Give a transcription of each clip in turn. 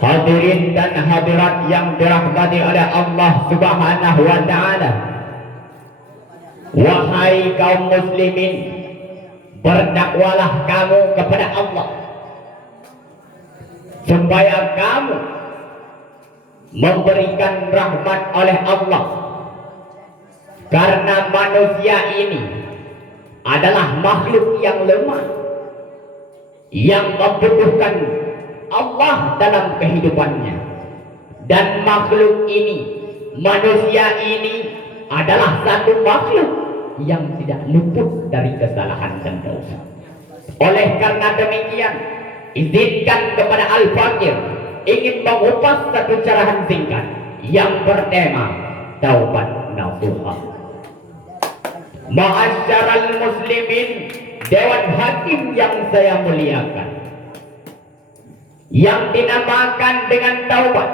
Hadirin dan hadirat yang dirahmati oleh Allah Subhanahu wa taala. Wahai kaum muslimin, berdakwalah kamu kepada Allah supaya kamu memberikan rahmat oleh Allah, karena manusia ini adalah makhluk yang lemah yang membutuhkan Allah dalam kehidupannya. Dan makhluk ini, manusia ini adalah satu makhluk yang tidak luput dari kesalahan dan dosa. Oleh karena demikian, izinkan kepada Al-Fakir ingin mengupas satu carahan singkat yang bertema taubat nasuha. Ma'asyaral muslimin, Dewan Hakim yang saya muliakan, yang dinamakan dengan taubat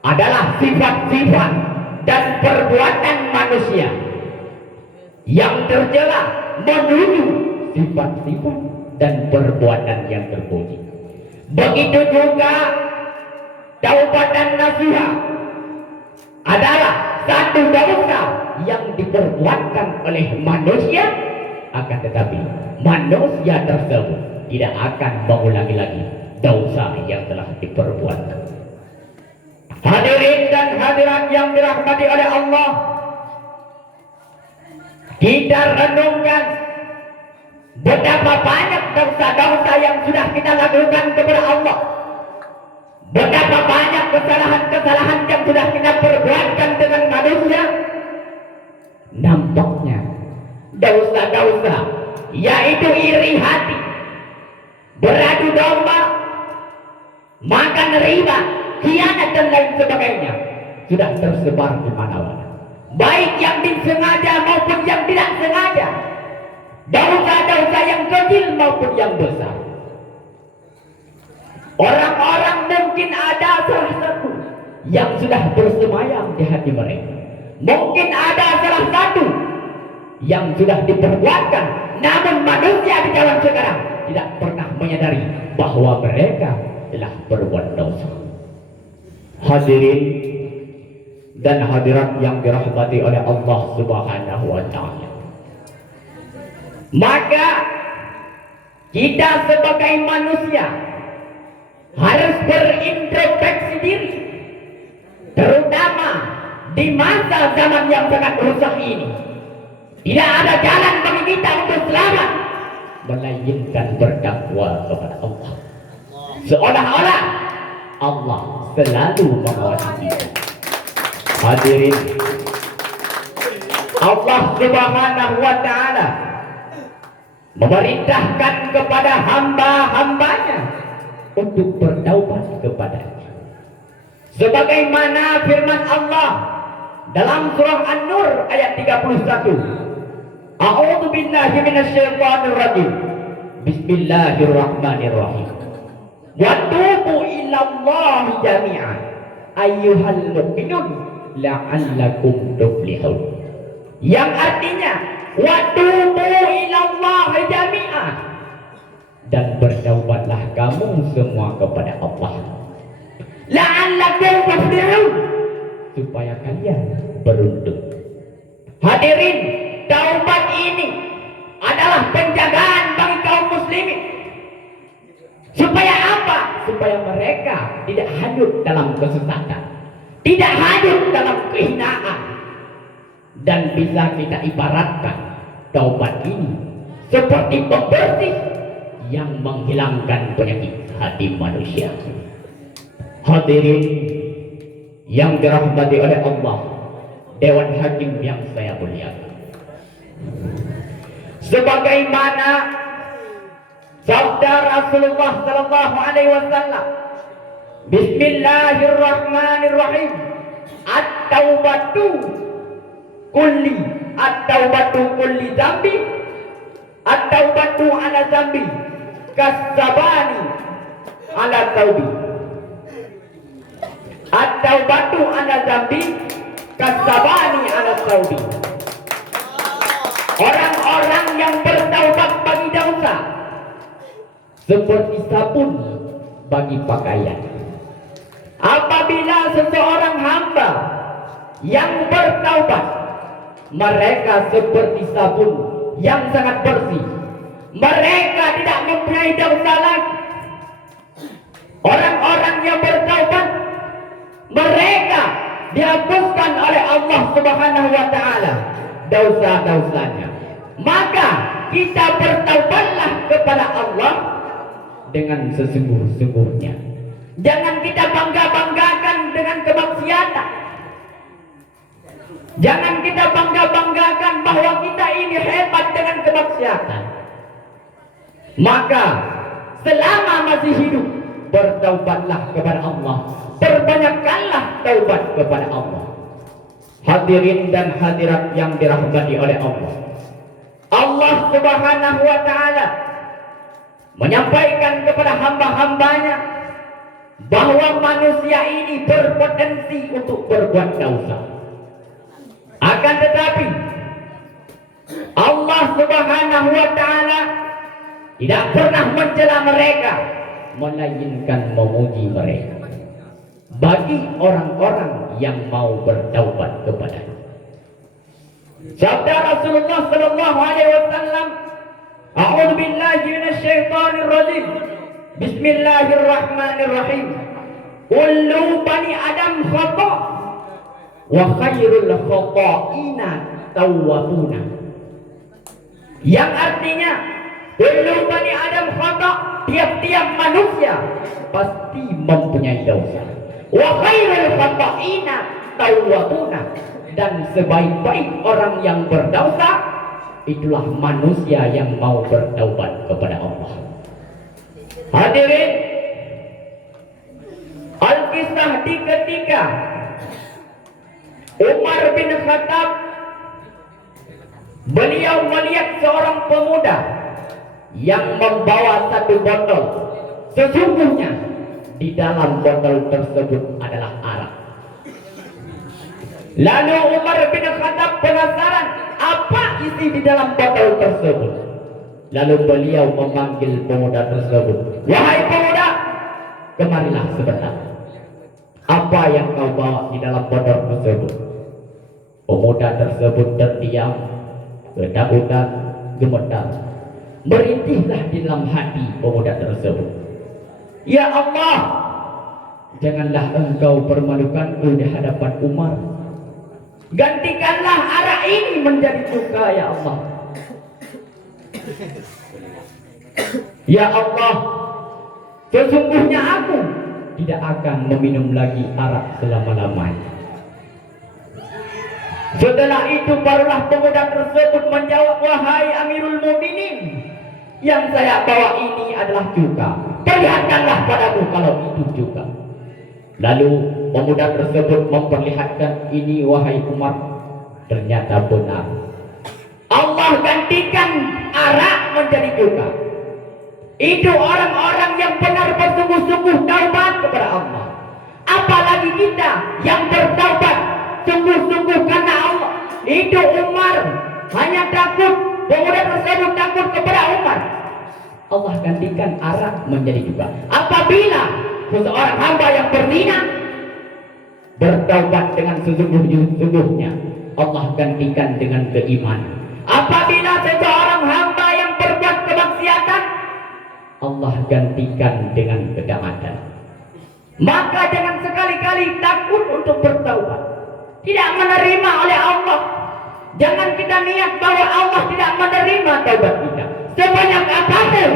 adalah sifat-sifat dan perbuatan manusia yang tercela menuju sifat-sifat dan perbuatan yang terpuji. Begitu juga taubatan nasuha adalah satu dosa yang diperbuatkan oleh manusia, akan tetapi manusia tersebut tidak akan mengulangi lagi dosa yang telah diperbuatkan. Hadirin dan hadirat yang dirahmati oleh Allah, kita renungkan betapa banyak dosa-dosa yang sudah kita lakukan kepada Allah, betapa banyak kesalahan-kesalahan yang sudah kita perbuatkan dengan manusia. Nampaknya dosa-dosa yaitu iri hati, beradu domba, makan riba, khianat dan lain sebagainya sudah tersebar di mana-mana, baik yang disengaja maupun yang tidak sengaja, dosa-dosa yang kecil maupun yang besar. Orang-orang mungkin ada salah satu yang sudah bersemayam di hati mereka, mungkin ada salah satu yang sudah diperbuatkan, namun manusia di zaman sekarang tidak pernah menyadari bahwa mereka telah berbuat dosa. Hadirin dan hadirat yang dirahmati oleh Allah Subhanahu wa taala, maka kita sebagai manusia harus berintrospeksi diri, terutama di masa zaman yang sangat rusak ini. Tidak ada jalan bagi kita untuk selamat melainkan bertakwa kepada Allah, seolah-olah Allah selalu mengawasi kita. Hadirin, Allah Subhanahu wa taala memerintahkan kepada hamba-hambanya untuk bertaubat kepadanya, sebagaimana firman Allah dalam surah An-Nur ayat 31. A'udzu billahi minasyaitonir rajim. Bismillahirrahmanirrahim. Wa tubu ilallahi jami'an ayyuhal mu'minun la'allakum tuflihun. Yang artinya wa tubu ilallahi jami'an, dan bertaubatlah kamu semua kepada Allah, la'allakum tuflihun, supaya kalian beruntung. Hadirin, taubat ini adalah penjagaan bagi kaum muslimin. Supaya apa? Supaya mereka tidak hanyut dalam kesesatan, tidak hanyut dalam kehinaan. Dan bisa kita ibaratkan taubat ini seperti pembersih yang menghilangkan penyakit hati manusia. Hadirin yang dirahmati oleh Allah, Dewan Hakim yang saya muliakan, sebagaimana sabda Rasulullah sallallahu alaihi wasallam, Bismillahirrahmanirrahim, at-taubatu kulli zambi, at-taubatu ala zambi kasabani ala taubi, at-taubatu ala zambi kasabani ala taubi. Orang-orang yang bertaubat bagi dosa seperti sabun bagi pakaian. Apabila seseorang hamba yang bertaubat, mereka seperti sabun yang sangat bersih. Mereka tidak mempunyai dosa lagi. Orang-orang yang bertaubat, mereka dihapuskan oleh Allah Subhanahu wa taala dosa-dosanya. Maka kita bertaubatlah kepada Allah dengan sesungguh-sungguhnya. Jangan kita bangga-banggakan dengan kemaksiatan. Jangan kita bangga-banggakan bahwa kita ini hebat dengan kemaksiatan. Maka selama masih hidup, bertaubatlah kepada Allah. Perbanyakkanlah taubat kepada Allah. Hadirin dan hadirat yang dirahmati oleh Allah. Allah Subhanahu wa taala menyampaikan kepada hamba-hambanya bahwa manusia ini berpotensi untuk berbuat dosa. Akan tetapi Allah Subhanahu wa taala tidak pernah mencela mereka, melainkan memuji mereka bagi orang-orang yang mau bertaubat kepada-Nya. Sabda Rasulullah sallallahu alaihi wasallam, "A'udzu billahi minasyaitonir rajim. Bismillahirrahmanirrahim. Kullu bani Adam khata' wa khairul khata'ina tawwabuna." Yang artinya, kullu bani Adam khata', tiap-tiap manusia pasti mempunyai dosa. Wa khairul khata'ina tawwabuna, dan sebaik-baik orang yang berdosa itulah manusia yang mau bertaubat kepada Allah. Hadirin, Alkisah di ketika Umar bin Khattab, beliau melihat seorang pemuda yang membawa satu botol. Sesungguhnya di dalam botol tersebut adalah arak. Lalu Umar bin Khattab penasaran apa isi di dalam botol tersebut. Lalu beliau memanggil pemuda tersebut, "Wahai pemuda, kemarilah sebentar. Apa yang kau bawa di dalam botol tersebut?" Pemuda tersebut terdiam, ketakutan, gemetar. Merintihlah di dalam hati pemuda tersebut, "Ya Allah, janganlah Engkau permalukanku di hadapan Umar. Gantikanlah arak ini menjadi cuka, ya Allah. Ya Allah, sesungguhnya aku tidak akan meminum lagi arak selama-lamanya." Setelah itu barulah pemuda tersebut menjawab, "Wahai Amirul Mukminin, yang saya bawa ini adalah cuka. Perlihatkanlah padaku kalau itu cuka." Lalu pemuda tersebut memperlihatkan, "Ini wahai Umar." Ternyata benar. Allah gantikan arak menjadi cuka. Itu orang-orang yang benar bersungguh-sungguh taubat kepada Allah. Apalagi kita yang bertaubat sungguh-sungguh karena Allah. Itu Umar hanya takut, pemuda tersebut takut kepada Umar. Allah gantikan arak menjadi cuka. Apabila seseorang hamba yang berzina bertaubat dengan sesungguh-sungguhnya, Allah gantikan dengan keimanan. Apabila seseorang hamba yang berbuat kemaksiatan, Allah gantikan dengan ketaatan. Maka jangan sekali-kali takut untuk bertaubat. Tidak menerima oleh Allah. Jangan kita niat bahwa Allah tidak menerima taubat kita. Sebanyak apapun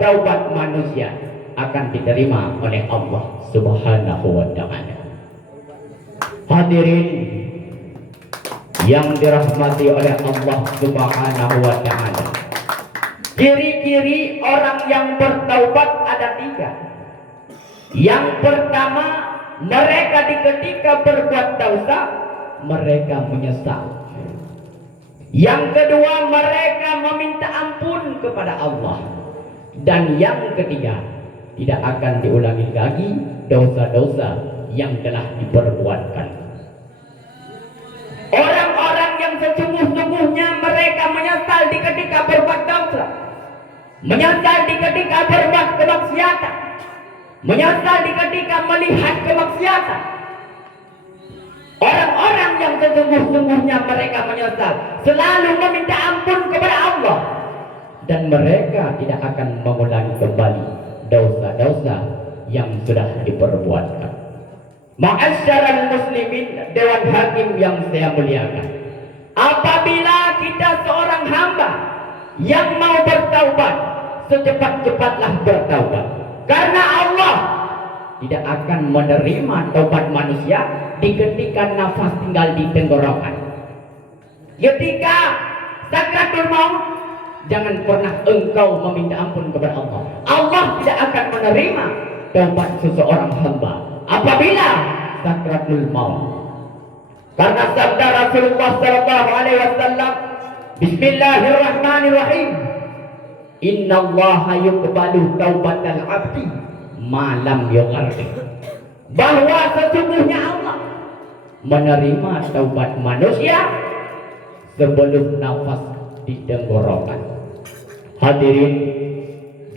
taubat manusia akan diterima oleh Allah Subhanahu wa ta'ala. Hadirin yang dirahmati oleh Allah Subhanahu wa ta'ala, ciri-ciri orang yang bertaubat ada 3. Yang pertama, mereka ketika berbuat dosa mereka menyesal. Yang kedua, mereka meminta ampun kepada Allah. Dan yang ketiga, tidak akan diulangi lagi dosa-dosa yang telah diperbuatkan. Orang-orang yang sesungguh-sungguhnya mereka menyesal di ketika berbuat dosa, menyesal di ketika berbuat kemaksiatan, Menyesal ketika melihat kemaksiatan. Orang-orang yang sesungguh-sungguhnya mereka menyesal selalu meminta ampun kepada Allah, dan mereka tidak akan mengulangi kembali dosa-dosa yang sudah diperbuatkan. Ma'asyiral muslimin, dewan hakim yang saya muliakan, apabila kita seorang hamba yang mau bertaubat, secepat-cepatlah bertaubat, karena Allah tidak akan menerima taubat manusia ketika nafas tinggal di tenggorokan. Ketika sakratul maut, jangan pernah engkau meminta ampun kepada Allah. Allah tidak akan menerima taubat seseorang hamba apabila sakratul maut. Karena sabda Rasulullah sallallahu alaihi wasallam, Bismillahirrahmanirrahim, Innallaha yuqbalu taubatal 'abdi ma lam yughargir. Bahwa sesungguhnya Allah menerima taubat manusia sebelum nafas di tenggorokan. Hadirin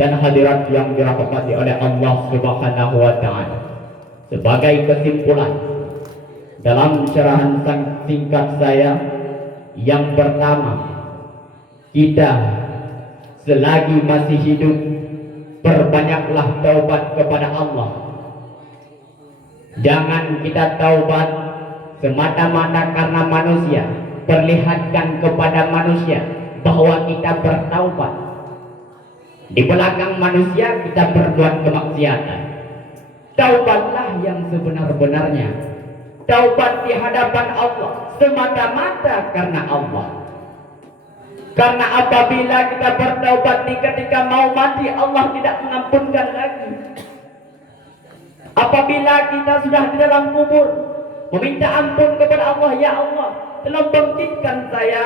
dan hadirat yang dirahmati oleh Allah Subhanahu wa taala, sebagai kesimpulan dalam cerahan singkat saya, yang pertama, kita selagi masih hidup perbanyaklah taubat kepada Allah. Jangan kita taubat semata-mata karena manusia, perlihatkan kepada manusia bahwa kita bertaubat. Di belakang manusia kita berbuat kemaksiatan. Taubatlah yang sebenar-benarnya. Taubat di hadapan Allah semata-mata karena Allah. Karena apabila kita bertaubat ketika mau mati, Allah tidak mengampunkan lagi. Apabila kita sudah di dalam kubur, meminta ampun kepada Allah, ya Allah, telah bangkitkan saya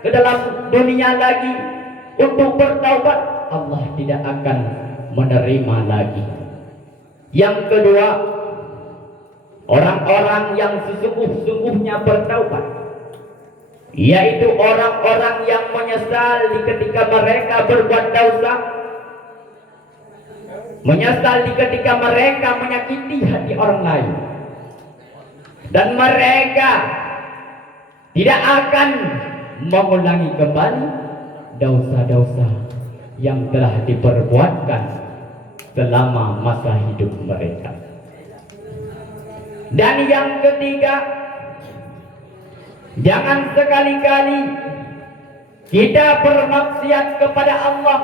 ke dalam dunia lagi untuk bertaubat, Allah tidak akan menerima lagi. Yang kedua, orang-orang yang sesungguh-sungguhnya bertaubat, yaitu orang-orang yang menyesal ketika mereka berbuat dosa, menyesal ketika mereka menyakiti hati orang lain, dan mereka tidak akan mengulangi kembali dosa-dosa yang telah diperbuatkan selama masa hidup mereka. Dan yang ketiga, jangan sekali-kali kita bermaksiat kepada Allah.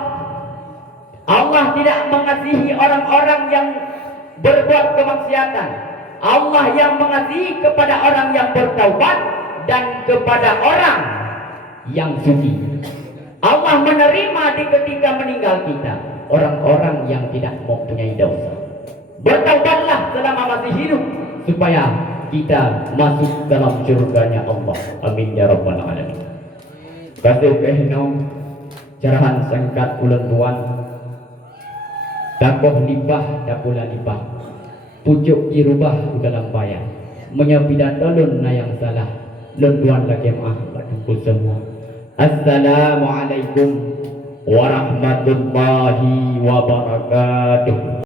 Allah tidak mengasihi orang-orang yang berbuat kemaksiatan. Allah yang mengasihi kepada orang yang bertaubat dan kepada orang yang suci. Allah menerima ketika meninggal kita orang-orang yang tidak mempunyai dosa. Bertaubatlah selama masih hidup supaya kita masuk dalam surganya Allah. Amin ya rabbal alamin. Kasih kehinong cerahan singkat ulen tuan, dakoh limpah dapula limpah, pucuk dirubah dalam bayar, menyapidan dolun na yang salah, lentuan lagi maaf pada semua. Assalamualaikum warahmatullahi wabarakatuh.